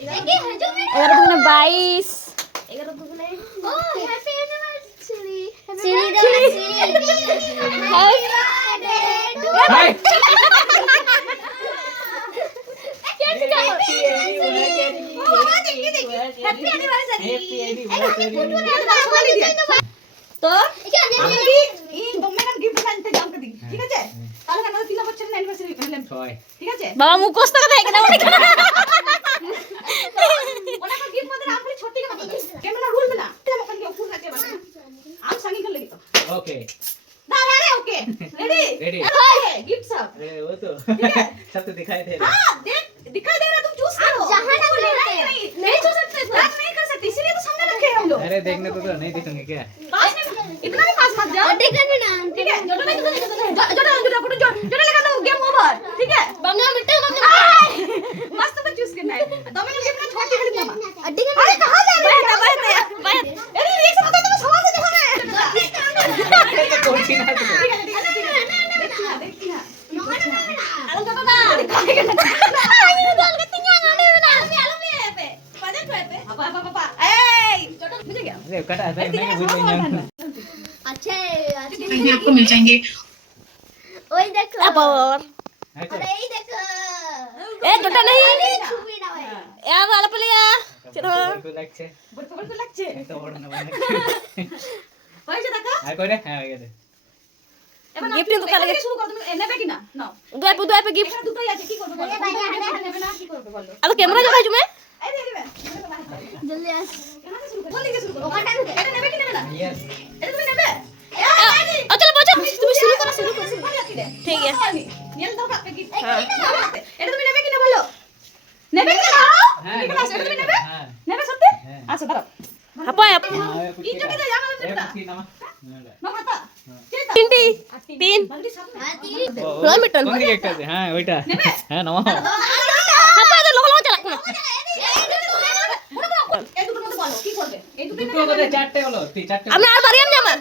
11 দুগুণে 22, 11 দুগুণে ও happy anniversary সিঁড়ি তো ঠিক আছে তাহলে আমাদের 3 বছরের অ্যানিভার্সারি ঠিক আছে বাবা মুখস্থ কথা এখানে অনেক ওনাকে গিফট মধ্যে নাম খালি ছোট্ট করে বলো ক্যামেরা রুল না তেমন করে ফুল কাটে বানা আম সঙ্গে कर लेगी तो ओके ना ना रे ओके रेडी रेडी गिफ्ट सब अरे वो तो सब तो दिखाई दे रहा हां देख दिखाई दे रहा तुम चूज करो जहां ना बोले नहीं चूज सकते बात नहीं कर सकते इसीलिए तो सामने रखे हैं हम लोग अरे देखने को तो नहीं दिखेंगे क्या पास में इतना भी पास मत जाओ देखने ना ठीक है जोड़ा फोटो जोड़ा लगा दो गेम ओवर ठीक है बांग्ला मिट्टी मस्त तो चूज करना है दो मिनट गिफ्ट छोटी खड़ी मामा अड्डी का अरे कहां जा रहे हो बाय अरे रिएक्शन होता है तो सवाल से जहां है कोई ना तो देखना alam kata na ini dal ketingnya ngade na alami pe pada pe apa eh मुझे क्या अरे कटा है मैं भूल गया अच्छा कहीं आपको मिल जाएंगे ओए देखो apa अरे ये देखो छोटा नहीं ya वाला पले ya चलो को লাগছে बरबर तो लगছে তো বড় না বড় হয়েছে দেখা আর কই রে হ্যাঁ হয়ে গেছে এবার Gift কিন্তু কালকে শুরু করো তুমি নেবে কিনা নাও dua pe gift এখানে দুটোই আছে কি করবে বলো নেবে না কি করবে বলো aduh camera jauh cuma এই দিয়ে দিবে जल्दी आ কেন শুরু করো কোন দিকে শুরু করো এটা নেবে কি নেবে না यस এটা তুমি নেবে चलो बच्चों तुम शुरू करो ठीक है নিয়ে দাও কাকে কি এটা তুমি নেবে কি না বলো নেবে কি না হ্যাঁ ঠিক আছে এটা তুমি নেবে হ্যাঁ নেবে সত্যি হ্যাঁ। আচ্ছা দাঁড়াও apa ya এই জায়গাটা জানালা দেবটা কি নাম মামাটা চেতা tinti tin বালতি সামনে belum miton কোন দিকে একটা আছে হ্যাঁ ওইটা হ্যাঁ নাও apa ada lo kalau jalan এই দুটোর মধ্যে বলো কি করবে এই দুটো দুটো করে চারটে হলো তুই চারটে আমি আর বাড়ি আমি আমার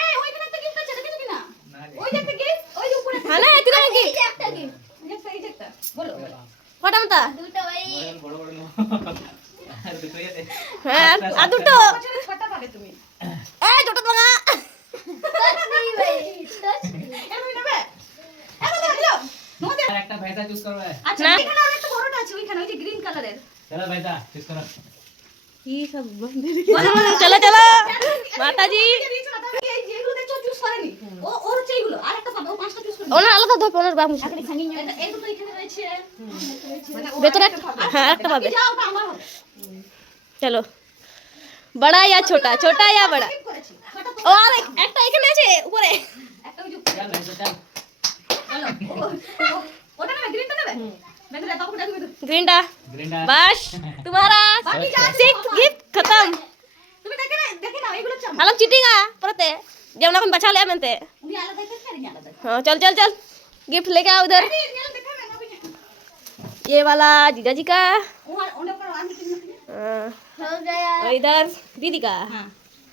এই ওইখানে একটা গিফট আছে দেখেছো কিনা ওই যে একটা গিফট ওই যে উপরে মানে এত করে কি একটা গিফট এই যে একটা বলো ফটা মতা বড় বড় নাও আর দুটো আছে হ্যাঁ আর দুটো বছরের ছটা পাবে তুমি এই দুটো বাঙা এটা তুমি নেবে এটা দাও দিও নোদে আর একটা ভেজা চুজ করবে আচ্ছা না। এখানে আর একটা বড়টা আছে ওইখানে ওই যে গ্রিন কালারের চলো ভেজা চুজ করো চলো চলো মাতাজি এই যেগুলো দেখছো চুজ করেনি ও ওর হচ্ছে এইগুলো আর একটা পাবে ও পাঁচটা চুজ করে ওনার আলাদা ধর ওনার বাবু এই দুটো এখানে রয়েছে ভেতরে হ্যাঁ একটা পাবে যাও ওটা আমার হবে চলো বড়া या छोटा छोटा या बड़ा ঠিক করেছি ছটা তো ও আর একটা এখানে আছে উপরে একটা ওই যে চল ভেজা চল চলো ওটা নেবে গ্রিনটা নেবে মেরে দাও ওটা তুমি ग्रीनडा গ্রিনডা बस तुम्हारा बाकी क्या? सिक्स गिफ्ट खत्म তুমি দেখে নাও এগুলো চাও alam cheating ah परते जब ना कौन बचा लिया मैंने উনি আলাদা দেখে আর আলাদা हाँ चल चल चल गिफ्ट लेके आओ उधर এই নিয়ে দেখে না আপনি ये वाला जीजा जी का ওর ওনে পর আমি কিনে हो गया और इधर दीदी का हां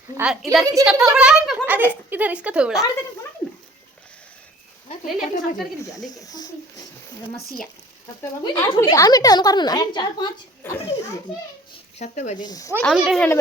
और इधर इसका थोड़ा और इधर इसका थोड़ा আর দেখে না কিনা ले ले अभी संस्कार के जा लेके मसिया आम मिट्टी अनु करना ना 4 5 आम मिट्टी है ना